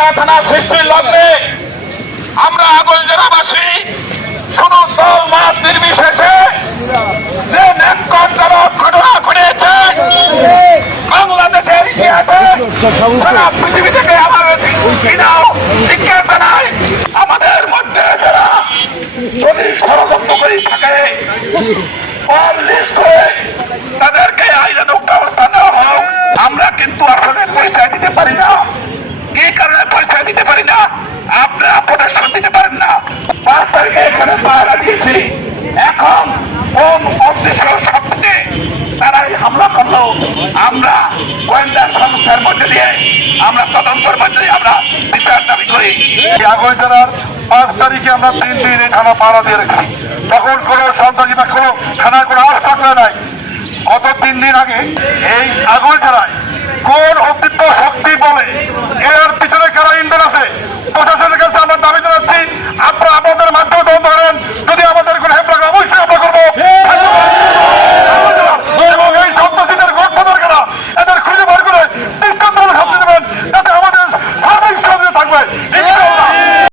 আগৈলঝাড়া থানা সৃষ্টির লগ্নে আমরা আগৈলঝাড়াবাসী শুধু দল মত নির্বিশেষে যে ন্যাক্কারজনক ঘটনা ঘটেছে বাংলাদেশের ইতিহাসে সারা পৃথিবী থেকে আমাদের শিক্ষা জানায় আমাদের মধ্যে যারা যদি ষড়যন্ত্র করে থাকে লিস্ট করে তাদেরকে আইনানুগ ব্যবস্থা নেওয়া হোক। আমরা কিন্তু আসলে পরিচয় দিতে পারি না। কি কারণে পরিচয় দিতে পারি না? আপনারা প্রদর্শন দিতে পারেন না। 5 তারিখে এখানে পাহারা দিয়েছি, এখন কোন উদ্দেশ্য শক্তিতে তারাই হামলা করলো আমরা গোয়েন্দা সংস্থার মধ্যে দিয়ে আমরা তদন্তের মধ্যে দিয়ে আমরা বিচার দাবি করি। আগৈলঝাড়ার 5 তারিখে আমরা 3 দিন এই থানা পাহারা দিয়ে রেখেছি, তখন কোনো সন্ত্রাসী বা কোনো থানার কোনো আস্থা করে নাই। গত 3 দিন আগে এই আগৈলঝাড়ায় কোন অস্তিত্ব শক্তি বলে এর পিছনে কারা ইন্ধন আছে প্রশাসনের কাছে আমরা দাবি জানাচ্ছি, আপনারা আমাদের